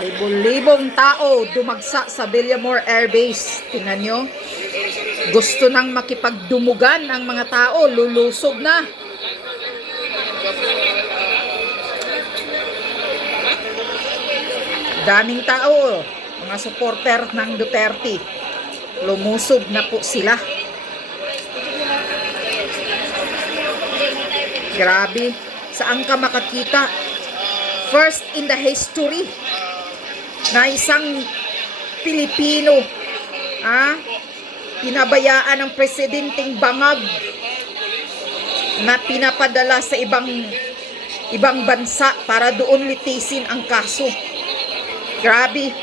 Libong-libong tao dumagsa sa Villamor Air Base. Tingnan nyo. Gusto nang makipagdumugan ang mga tao. Lulusog na. Daming tao. Mga supporter ng Duterte. Lumusob na po sila. Grabe. Saan ka makakita? First in the history na isang Pilipino pinabayaan ng presidenteng bangag na pinapadala sa ibang bansa para doon litisin ang kaso. Grabe.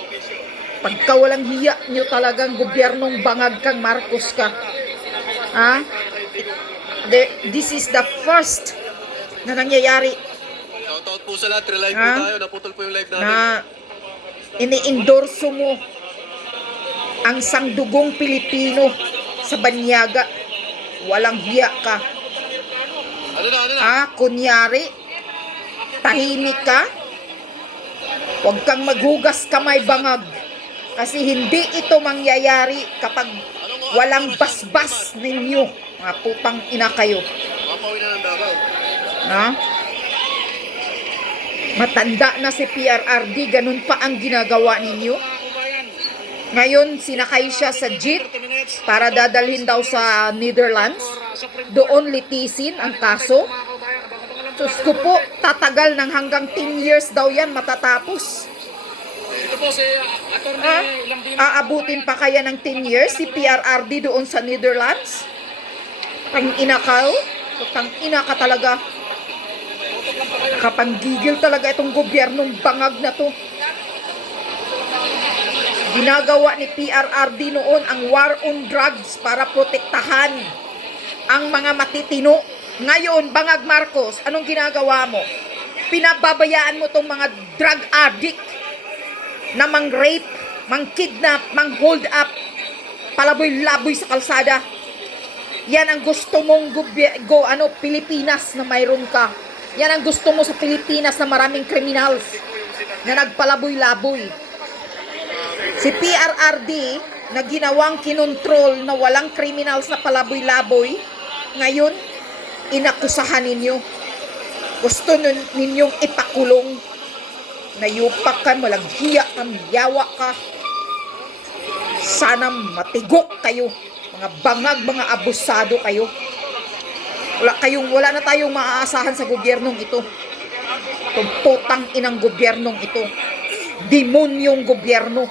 Pagka walang hiya nyo talagang gobyernong bangag kang Marcos ka. This is the first na nangyayari. Shoutout po sa lahat. Relive po tayo. Naputol po yung live natin. Na ini-endorso mo ang sangdugong Pilipino sa banyaga. Walang hiya ka. Ano na? Kunyari, tahimik ka. Huwag kang maghugas kamay bangag. Kasi hindi ito mangyayari kapag walang basbas ninyo. Mga putang ina kayo. Mapawin na ng Davao. Matanda na si PRRD, ganun pa ang ginagawa ninyo. Ngayon, sinakay siya sa jeep para dadalhin daw sa Netherlands. Doon litisin ang kaso. Sus ko po, tatagal ng hanggang 10 years daw yan matatapos. Ito po si Atty. Lambino. Aabutin pa kaya ng 10 years si PRRD doon sa Netherlands? Tang-ina ka, tang-ina ka talaga. Nakapanggigil talaga itong gobyernong bangag na to. Ginagawa ni PRRD noon ang war on drugs para protektahan ang mga matitino. Ngayon, bangag Marcos, anong ginagawa mo? Pinababayaan mo tong mga drug addict na mang-rape, mang-kidnap, mang-hold up, palaboy-laboy sa kalsada. Yan ang gusto mong Pilipinas na mayroon ka. Yan ang gusto mo sa Pilipinas na maraming criminals na nagpalaboy-laboy. Si PRRD na ginawang kinontrol na walang criminals na palaboy-laboy, ngayon, inakusahan ninyo. Gusto ninyong ipakulong. Nayupak ka, malaghiya ka, yawa ka. Sana matigok kayo. Mga bangag, mga abusado kayo. Wala na tayong maaasahan sa gobyernong ito. Itong putang inang gobyernong ito. Demonyong gobyerno.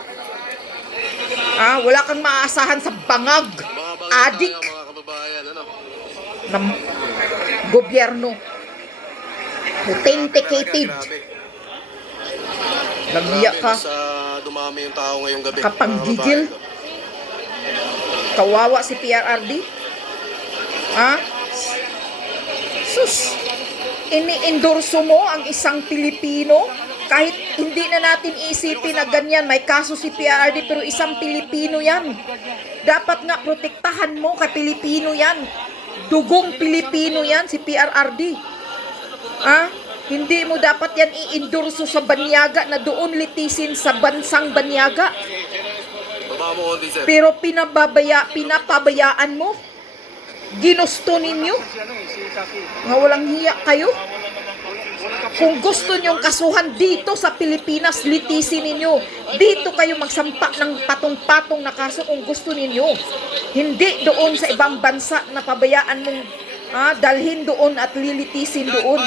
Wala kang maaasahan sa bangag, adik ng gobyerno. Authenticated. Naghiya ka. Dumami yung tao ngayong gabi. Kapanggigil. Kawawa si PRRD. Sus. Ini-endorso mo ang isang Pilipino kahit hindi na natin isipin na ganyan. May kaso si PRRD pero isang Pilipino yan. Dapat nga protektahan mo kay Pilipino yan. Dugong Pilipino yan si PRRD. Hindi mo dapat yan i-endorso sa banyaga na doon litisin sa bansang banyaga. Pero pinapabayaan mo. Ginusto ninyo. Nga walang hiya kayo. Kung gusto nyong kasuhan dito sa Pilipinas, litisin ninyo. Dito kayo magsampa ng patong-patong na kaso kung gusto ninyo. Hindi doon sa ibang bansa na pabayaan mong dalhin doon at lilitisin doon.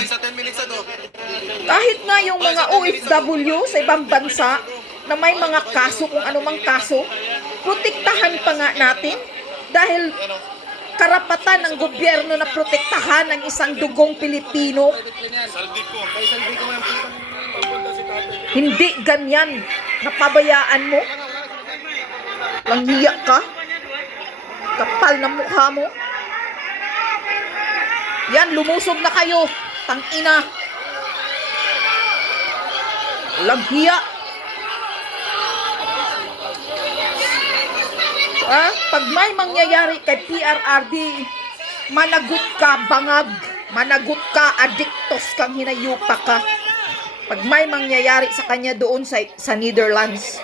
Kahit nga yung mga OFW sa ibang bansa na may mga kaso, kung anumang kaso, protektahan pa nga natin dahil karapatan ng gobyerno na protektahan ang isang dugong Pilipino. Hindi ganyan. Napabayaan mo. Langhiya ka. Kapal na mukha mo. Yan, lumusob na kayo. Tangina. Langhiya. Pag may mangyayari kay PRRD, managot ka, bangag. Managot ka, adiktos kang hinayupa ka. Pag may mangyayari sa kanya doon sa Netherlands,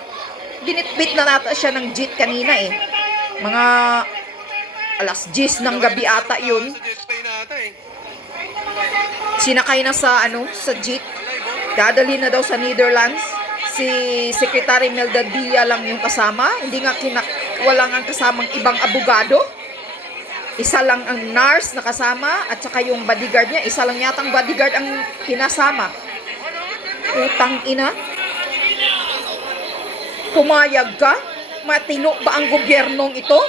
dinitbit na nata siya ng jeep kanina eh. Mga alas 10 ng gabi ata yun. Sa jet pay na ata eh. Sinakay na sa jeep. Dadali na daw sa Netherlands. Si Secretary Melda Dia lang yung kasama. Hindi nga wala nga kasamang ibang abogado. Isa lang ang nurse na kasama at saka yung bodyguard niya. Isa lang yatang bodyguard ang kinasama. Utang ina. Pumayag ka? Matino ba ang gobyernong ito?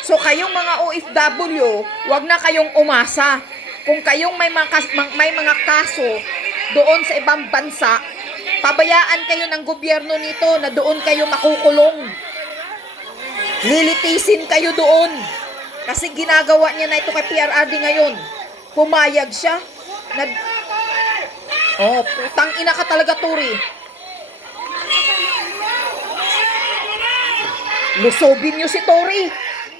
So kayong mga OFW, wag na kayong umasa. Kung kayong may mga kaso doon sa ibang bansa, pabayaan kayo ng gobyerno nito na doon kayo makukulong. Lilitisin kayo doon. Kasi ginagawa niya na ito kay PRRD ngayon. Pumayag siya. Putang ina ka talaga, Turi. Lusobin niyo si Turi.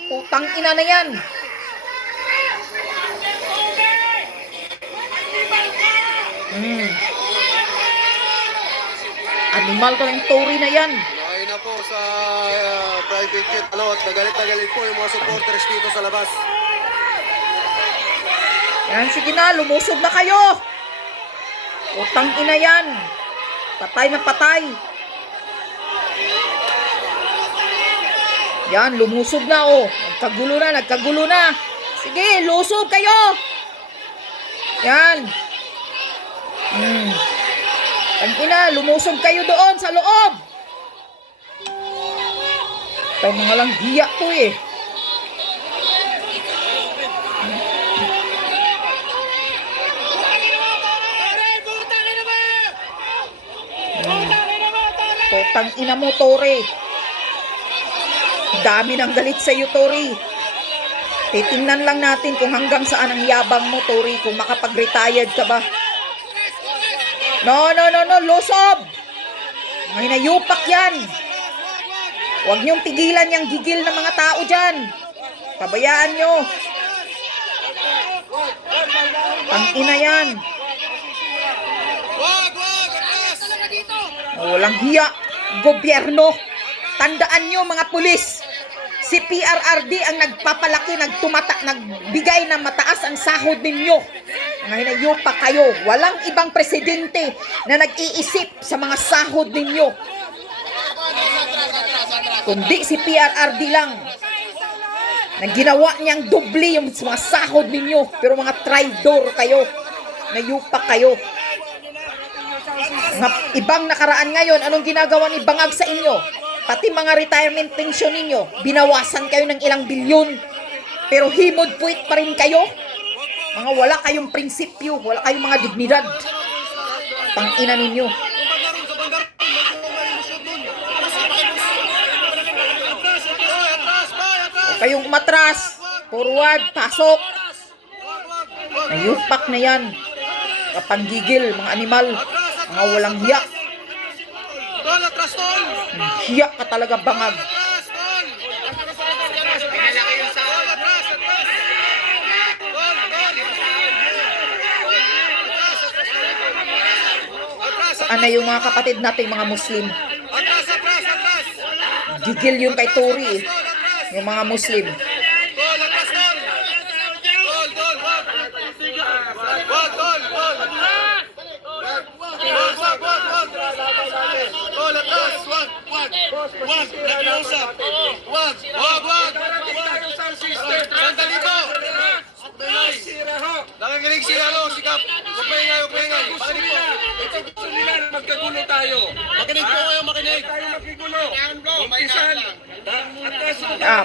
Putang ina na yan. Animal ka ng Tory na yan. Nakay na po sa private jet. At nagalit po yung mga supporters dito sa labas. Yan, sige na, lumusob na kayo. Utang ina yan. Patay na patay. Yan, lumusob na oh. Nagkagulo na. Sige, lusob kayo. Yan. Ang ina, lumusob kayo doon sa loob. Ito mga lang hiya to eh. Potang ina mo, Tori. Dami ng galit sa iyo, Tori. Titingnan lang natin kung hanggang saan ang yabang mo, Tori. Kung makapag-retired ka ba. No, lusob. May nayupak yan. Huwag niyong pigilan yung gigil ng mga tao dyan. Pabayaan nyo. Ang ina yan. Walang hiya. Gobyerno. Tandaan nyo mga pulis. Si PRRD ang nagpapalaki, nagbigay ng mataas ang sahod ninyo. Mga hinayupa kayo. Walang ibang presidente na nag-iisip sa mga sahod ninyo. Kundi si PRRD lang. Na ginawa niyang doble yung mga sahod ninyo. Pero mga traidor kayo. Nayupa kayo. Ibang nakaraan ngayon, anong ginagawa ni Bangag sa inyo? Pati mga retirement pension ninyo, binawasan kayo ng ilang bilyon. Pero himod puwit pa rin kayo. Mga wala kayong prinsipyo, wala kayong mga dignidad. Tangina ninyo. O kayong umatras, forward, pasok. Nayupak na yan. Kapanggigil, mga animal, mga walang hiya. Hiya ka talaga, Bangag. Saan na yung mga kapatid natin, mga Muslim? Gigil yun kay Tory eh. Yung mga Muslim. Sandali po. Nakikinig sila, sikap. Huwag maingay. Makinig po. Ito gusto nila na magkagulo tayo. Makinig po kayo, makinig. Tayo magkagulo. Umpisan.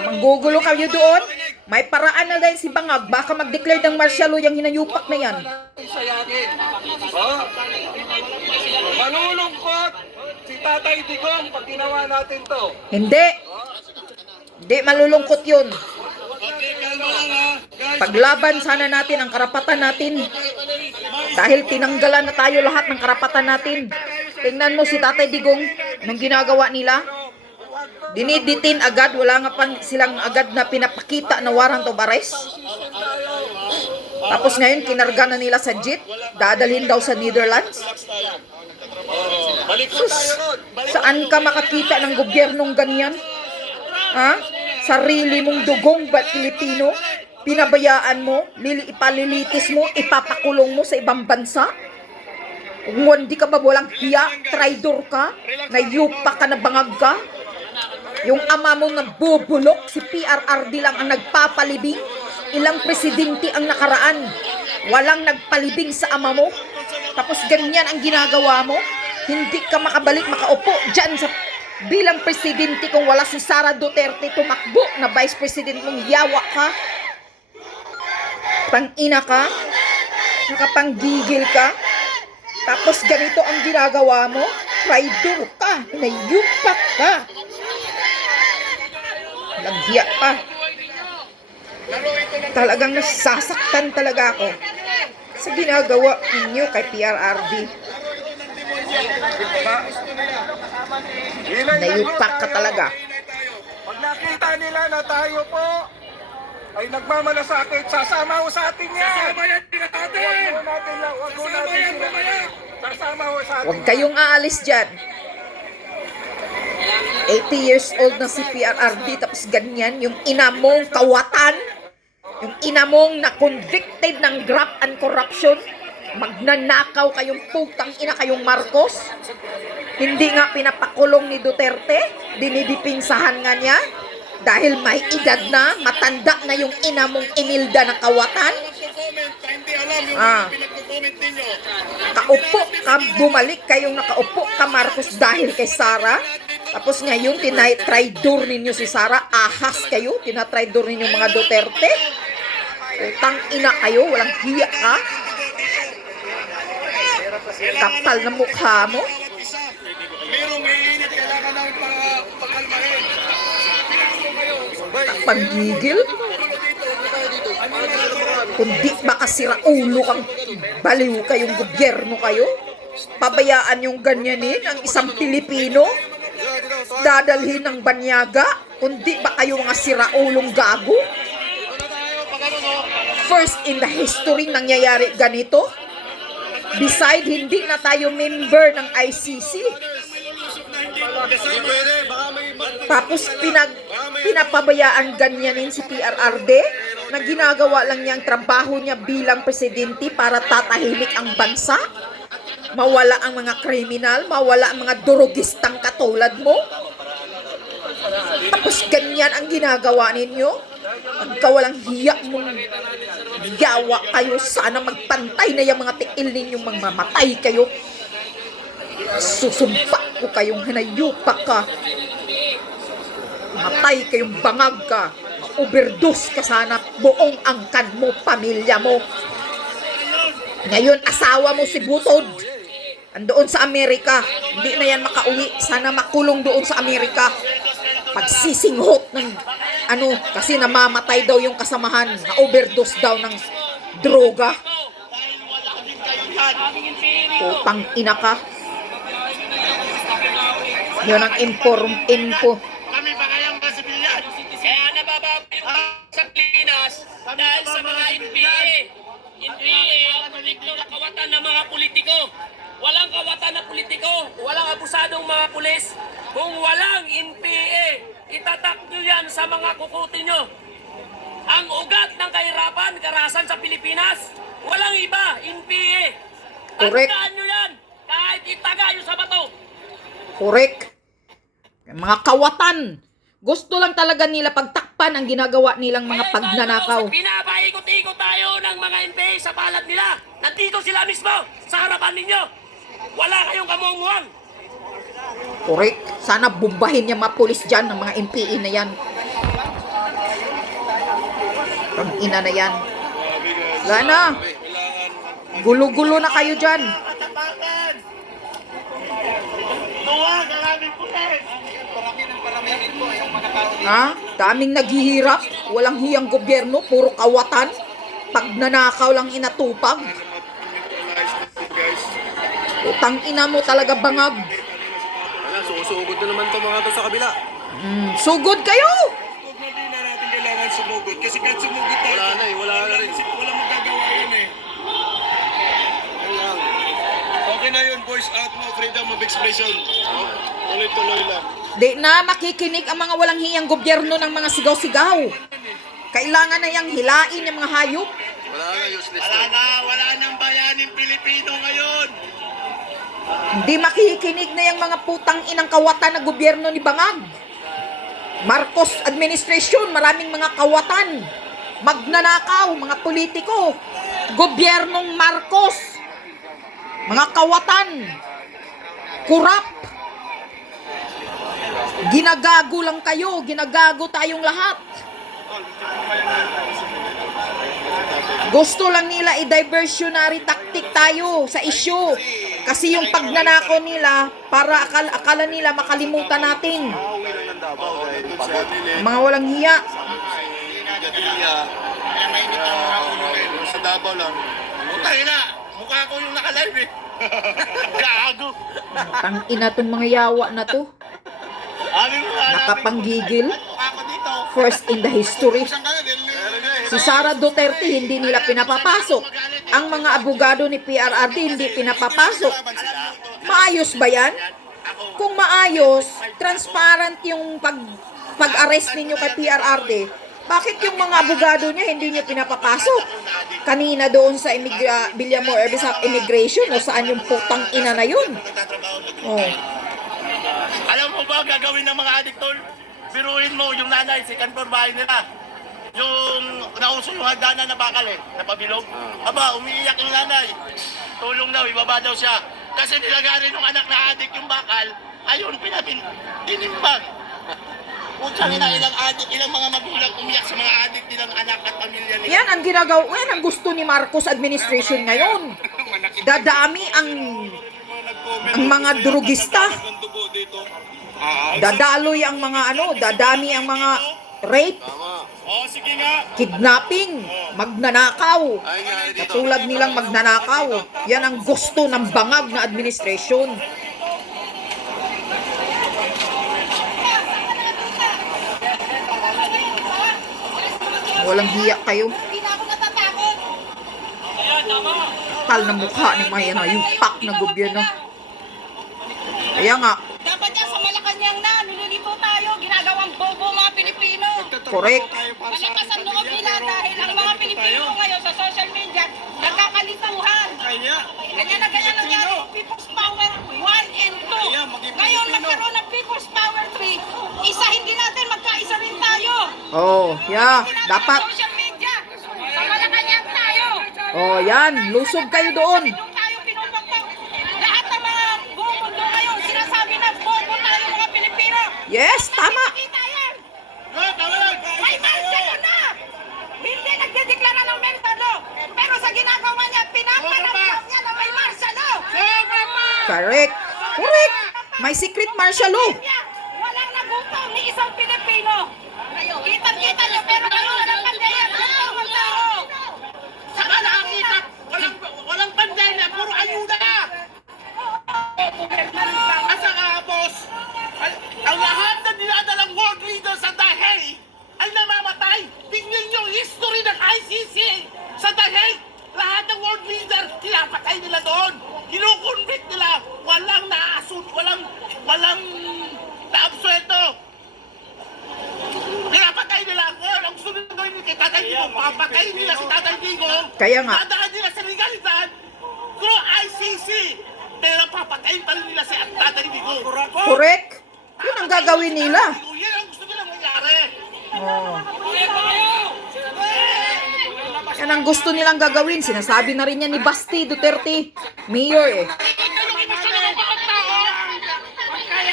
Manggugulo kayo doon. May paraan na din si Bangag. Baka mag-declare ng martial law yung hinayupak na yan. Sayangin. Malulungkot si Tatay Digong pag ginawa natin to. Hindi malulungkot yun. Paglaban sana natin ang karapatan natin. Dahil tinanggalan na tayo lahat ng karapatan natin. Tingnan mo si Tatay Digong, nung ginagawa nila. Diniditin agad, wala nga pang silang agad na pinapakita na warrant of arrest. Tapos ngayon, kinarga na nila sa jeep. Dadalhin daw sa Netherlands. Balik po Sus, tayo ron. saan ka makakita ng gobyernong ganyan? Ha? Sarili mong dugong ba Pilipino? Pinabayaan mo, ipalilitis mo, ipapakulong mo sa ibang bansa? Kung hindi ka ba walang hiya, traidor ka, ngayupa ka na bangag ka? Yung ama mo na bubulok, si PRRD lang ang nagpapalibing, ilang presidente ang nakaraan, walang nagpalibing sa ama mo, tapos ganyan ang ginagawa mo, hindi ka makabalik, makaupo dyan sa bilang presidente kung wala si Sara Duterte tumakbo na vice president mong yawa ka, pang-ina ka, nakapanggigil ka, tapos ganito ang ginagawa mo, traidor ka, hinayupak ka, lagya pa. Talagang nasasaktan talaga ako sa ginagawa ninyo kay PRRD. Nayupak ka talaga. Pag nakita nila na tayo po ay nagmamalasakit, sasama ho sa atin yan. Sasama yan natin. Wag ho natin sila. Sasama ho sa atin. Huwag kayong aalis dyan. 80 years old na si PRRD tapos ganyan, yung ina mong kawatan, yung ina mong na convicted ng graft and corruption, magnanakaw kayong putang ina kayong Marcos, hindi nga pinapakulong ni Duterte, dinidipinsahan nga niya, dahil may edad na, matanda na yung ina mong Imelda na kawatan. Kaupo ka, bumalik kayong nakaupo ka Marcos dahil kay Sara. Tapos ngayon, tinatraidor ninyo si Sara. Ahas kayo, tinatraidor ninyo mga Duterte. Utang ina kayo, walang hiya ka. Kapal na mukha mo. Merong iinit, kailangan ng pagkalmahin. Panggigil. Kundi baka siraulo kang baliw kayong gobyerno kayo. Pabayaan yung ganyanin ang isang Pilipino. Dadalhin ng banyaga. Kundi ba kayo mga siraulong gago? First in the history nangyayari ganito. Beside, hindi na tayo member ng ICC. Tapos pinapabayaan ganyanin si PRRD na ginagawa lang niya ang trabaho niya bilang presidente para tatahimik ang bansa. Mawala ang mga kriminal, mawala ang mga durugistang katulad mo. Tapos ganyan ang ginagawa ninyo. Pagkawalang hiya mong yawa kayo, sana magpantay na yung mga tiil ninyong mamamatay kayo. Susumpa ko kayong hanayupak ka. Matay kayong bangag ka. Overdose ka sana, buong angkan mo, pamilya mo. Ngayon, asawa mo si Butod. Andoon sa Amerika. Hindi na yan makauwi. Sana makulong doon sa Amerika. Pagsisinghot ng kasi namamatay daw yung kasamahan. Na-overdose daw ng droga. Putang ina ka. Yun ang info. Kami ba kayang sibilyan? Kaya nababawi sa Pilipinas dahil sa mga NPA. NPA ang politiklo na kawatan ng mga politiko. Walang kawatan na politiko, walang abusadong mga pulis. Kung walang NPA, itatak nyo yan sa mga kukuti nyo. Ang ugat ng kahirapan, karahasan sa Pilipinas, walang iba, NPA. Correct. Tandaan nyo yan, kahit itaga nyo sa bato. Correct. Mga kawatan. Gusto lang talaga nila pagtakpan ang ginagawa nilang mga pagnanakaw. Pinapaikot-ikot tayo ng mga NPA sa balat nila. Nandito sila mismo sa harapan ninyo. Wala kayong kamunguan. Correct. Sana bumbahin niya mga pulis dyan, ng mga NPA na yan. Ang ina na yan. Wala na. Gulo-gulo na kayo dyan. Tuwag ang aming pulis. Ha? Daming naghihirap. Walang hiyang gobyerno. Puro kawatan. Pagnanakaw lang inatupag. Utang ina mo talaga bangag. Wala, susugod na naman to mga to sa kabila. Sugod kayo! Huwag na din na natin kailangan sumugod. Kasi kahit sumugod tayo, Wala na eh, wala na rin. walang magagawa yun eh. Okay Okay na yun, voice out mo, freedom of expression. Tuloy-tuloy lang. Di na makikinig ang mga walang hiyang gobyerno ng mga sigaw-sigaw. Kailangan na yang hilain yung mga hayop. Wala na, useless Wala na. na, wala nang bayaning Pilipino ngayon. Hindi makikinig na yung mga putang inang kawatan na gobyerno ni Bangag. Marcos administration, maraming mga kawatan. Magnanakaw, mga politiko. Gobyernong Marcos. Mga kawatan. Kurap. Ginagago lang kayo, ginagago tayong lahat. Gusto lang nila i-diversionary tactic tayo sa issue. Kasi yung pagnanakaw nila, para akala nila makalimutan natin. Pauwi lang ng Davao dahil pagod. Mga walang hiya. Gatilla. Sa Davao lang. Putay na, mukha ko yung naka-live eh. Gago. Tang ina tong mga yawa na to. Nakapanggigil. Ako dito. First in the history. Saan ka na din? Si Sara Duterte hindi nila pinapapasok. Ang mga abogado ni PRRD hindi pinapapasok. Maayos ba yan? Kung maayos, transparent yung pag-arrest ninyo kay PRRD, bakit yung mga abogado niya hindi niyo pinapapasok? Kanina doon sa Villamor sa immigration o saan yung putang ina na yun? Oh. Alam mo ba gagawin ng mga adik tol? Biruin mo yung nanay, second floor bahay nila. Yung nauso yung hagdanan na bakal na pabilog. Aba, umiiyak yung nanay. Tulong daw, ibaba daw siya. Kasi nilagarin ng anak na adik yung bakal, ayun, tinimbang. Kung na ilang adik, ilang mga magulang umiyak sa mga adik nilang anak at pamilya nila. Yan ang ginagawa, yan ang gusto ni Marcos administration ngayon. Dadami ang mga drugista. Dadaloy ang mga dadami ang mga rape, Sige nga. kidnapping, magnanakaw. Ay, nangyari dito. Katulad nilang magnanakaw. Yan ang gusto ng bangag na administration. Walang hiya kayo. Hindi na ako natatakot. Tal na mukha ni Maya na yung pak na gobyerno. Kaya nga, Dapat yan sa Malacanang na, nililito tayo, ginagawang bobo mga Pilipino. correct. Malakas ang loob nila dahil ang mga Pilipino ngayon sa social media, nagkakalituhan. Ganyan na ganyan nangyari yung People's Power 1 and 2. Ngayon nagkaroon ng People's Power 3. Isa hindi natin, magkaisa rin tayo. Oh, yeah, Hindi natin dapat. ang social media. Sa Malacanang tayo. Oh, yan, lusog kayo doon. Doon tayo pinupagpag. Lahat ng mga buong mundo ngayon, sinasabi na bobo tayo mga Pilipino. Yes, tama. Kita yan. May martial na! Hindi nagdedeklara ng martial law. Pero sa ginagawa niya, pinaparamdam niya na may martial law. Correct. Correct. May secret martial law. Walang nagutom ni isang Pilipino. Kitang-kita niyo, pero karoon ng pandemya, gutom ang tao. Saka nakakita, walang pandemya, puro ayuda. At saka, boss, ang lahat na dinadalang world leaders sa Dahej ay namamatay. Tingnan niyo yung history ng ICC sa Dahej. Lahat ng world leader, pinapatay nila doon. Kinukonvict nila. Walang naasun, walang naabsuelto. Pinapatay nila ako. Ang gusto nila gawin ni Tatay Digong, papatay nila si Tatay Digong. Kaya nga. Dadaan nila sa legalidad through ICC. Pero papatayin pa rin nila si Tatay Digong. Correct. Yun ang gagawin nila. Yan ang gusto nilang mangyari. Oh. Yan ang gusto nilang gagawin. Sinasabi na rin yan ni Basti Duterte. Mayor eh. Yung iba sa mga mga tao,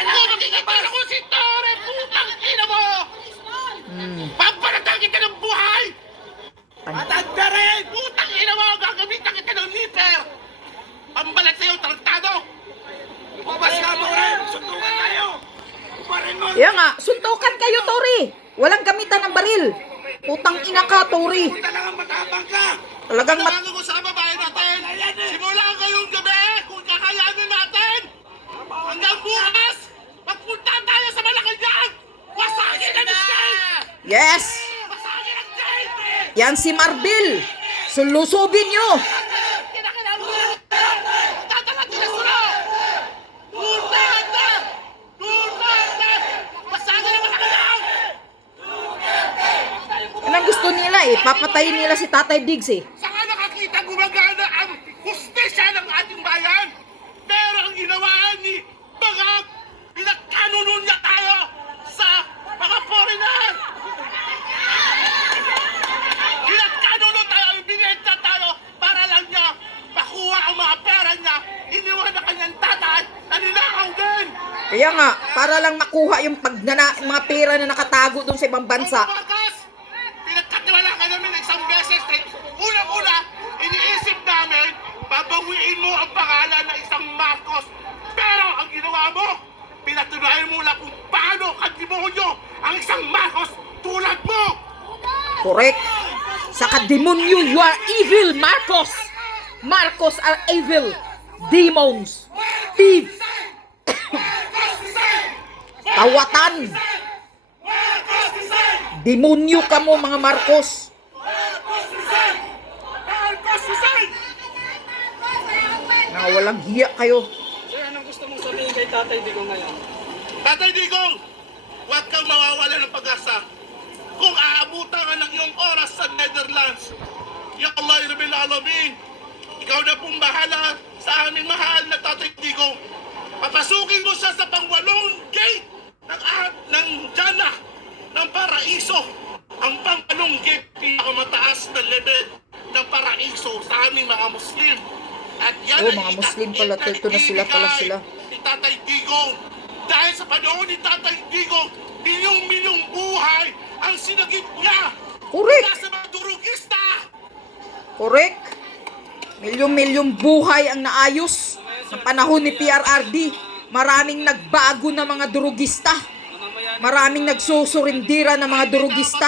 kung makikipara ko si Tore, putang ina mo! Pampalatang kita ng buhay! Matanda rin! Putang ina mo! Gagamitan kita ng liper! Pambalat sa'yo, tarantado! Lumabas ka mo rin! Sundukan tayo! Uparin mo! Yan nga, suntukan kayo, Tori. Walang gamitan ng baril. Putang ina ka, Tori. Talagang matapang ka. Talagang Tawagin ko sa kababayan natin! Simula ngayong gabi, kung kakayanin natin, hanggang bukas, magpunta tayo sa Malacanang! Wasagin ang state! Yes! Wasagin ang state! Yan si Marbil. Sulusubin nyo. Dadala nila sila eh, papatayin nila si Tatay Diggs eh. Saka nakakita gumagana ang hustisya ng ating bayan. Pero ang ginawa ni Bangag, pinagkanunon niya tayo sa mga foreigner. Pinagkanunon tayo, binenta tayo para lang niya makuha ang mga pera niya. Iniwan na kanyang tatay na ninakaw din. Kaya nga, para lang makuha yung mga pera na nakatago doon sa ibang bansa. Marcos, pinagkatiwala ka namin isang beses. Una-una, iniisip namin, babawiin mo ang pangalan ng isang Marcos. Pero ang ginawa mo, pinatunayan mo lang kung paano kadimonyo ang isang Marcos tulad mo. Correct. Saka demonyo, you are evil, Marcos. Marcos are evil. Demons. Thieves. Kawatan. Demonyo ka mo, mga Marcos. Na walang hiya kayo. Sir, anong gusto mong sabihin kay Tatay Digong ngayon? Tatay Digong, huwag kang mawawala ng pag-asa. Kung aabutan ka ng iyong oras sa Netherlands, Ya Allah, Rabbil Alamin, ikaw na pong bahala sa aming mahal na Tatay Digong. Papasukin mo siya sa pangwalong gate ng Jannah, ng Paraiso. Ang pangwalong gate, pinakamataas na level ng Paraiso sa aming mga Muslim. At yan Oh, ay mga Muslim pala, ito na sila pala sila. ni Tatay Digong. Dahil sa panahon ni Tatay Digong, milyong-milyong buhay ang sinagip niya. Correct. Mula sa mga durugista. Correct. Milyong-milyong buhay ang naayos sa panahon ni PRRD. Maraming nagbago na mga durugista. Maraming nagsusurindira na mga durugista.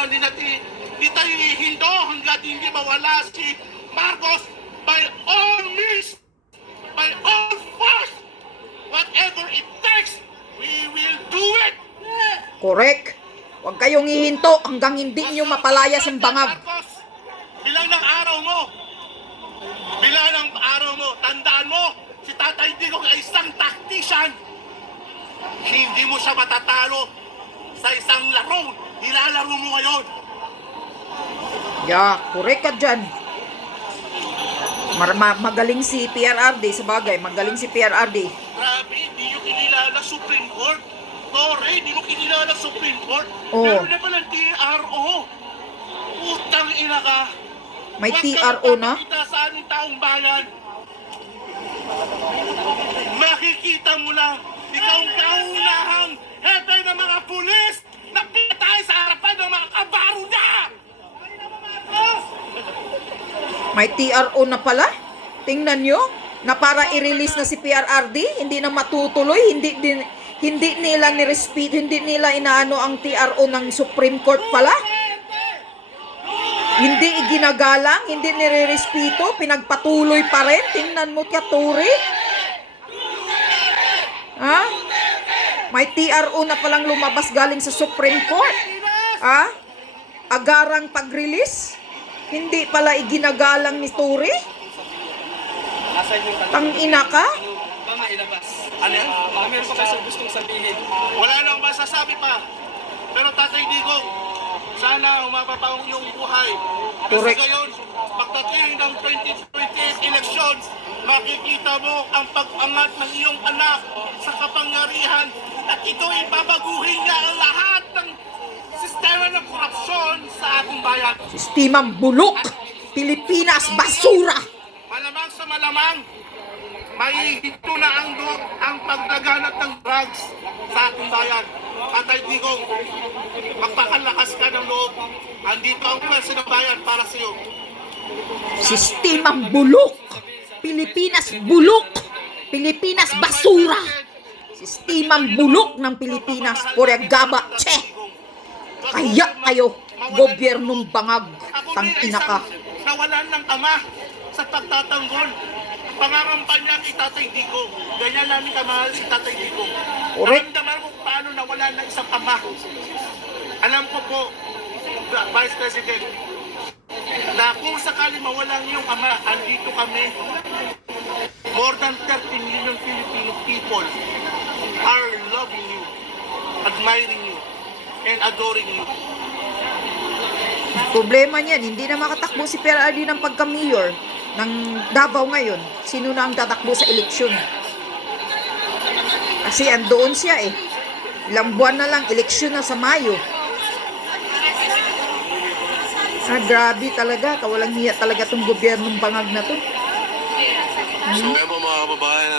Hindi tayo hihindo hanggat hindi mawala si Marcos by all means, by all force, whatever it takes, we will do it. Correct. Huwag kayong hihinto hanggang hindi niyo mapalayas ang bangag. Marcos, bilang ng araw mo, bilang ng araw mo, tandaan mo, si Tatay Digong ay isang tactician. Hindi mo siya matatalo sa isang laro. Nilalaro mo ngayon. Yeah, correct ka dyan. Magaling si PRRD sa bagay. Magaling si PRRD. Grabe, hindi nyo kinilala Supreme Court. Tore, hindi mo kinilala Supreme Court. Oo. Meron na palang TRO. Putang ina ka. May Huwag TRO kang na? papakita sa aming taong bayan. Makikita mo lang, ikaw ang kaunahang hepe ng mga pulis na pinatay sa harapan ng mga kabaro niya. May TRO na pala. Tingnan nyo. Na para i-release na si PRRD. Hindi na matutuloy. Hindi nila ni-respeto. Hindi nila inaano ang TRO ng Supreme Court pala. Hindi iginagalang. Hindi nire-respeto. Pinagpatuloy pa rin. Tingnan mo kaya, Turi. Ha? May TRO na palang lumabas galing sa Supreme Court. Ha? Agarang pag-release. Hindi pala iginagalang ni Turi. Asan yung kanina? Tangina ka? Ba mailabas? Ano yan? Baka meron pa kayo gustong sabihin. Wala nang masasabi pa. Pero Tatay Digong, sana humaba pa ang iyong buhay. Kasi Correct. ngayon, pagdating ng 2028 elections, makikita mo ang pag-angat ng iyong anak sa kapangyarihan at ito'y babaguhin niya ang lahat ng sistema ng korupsyon sa ating bayan. Sistemang bulok. Pilipinas, basura. Malamang sa malamang, mahihito na ang paglaganap ng drugs sa ating bayan. Tatay Digong, magpakalakas ka ng loob. Andito ang pwersa ng bayan para sa iyo. Sistemang bulok. Pilipinas, bulok. Pilipinas, basura. Sistemang bulok ng Pilipinas. Puragaba, che. Kaya kayo, gobyernong bangag. Tangina ka. Nawalan ng ama sa pagtatanggol. Pangangampanya ni Tatay Digong. Ganyan namin kamahal si Tatay Digong. Correct. Naramdaman mo paano nawalan ng isang ama. Alam ko po, Vice President, na kung sakali mawalan yung ama, andito kami. More than 30 million Filipino people are loving you, admiring you, and adoring you. Problema niyan, hindi na makatakbo si PRRD ng pagka-mayor ng Davao ngayon. Sino na ang tatakbo sa eleksyon? Kasi andoon siya eh. Ilang buwan na lang, eleksyon na sa Mayo. Grabe talaga. Kawalang hiya talaga tong gobyernong bangag na to. So, ngayon po mga kababayan,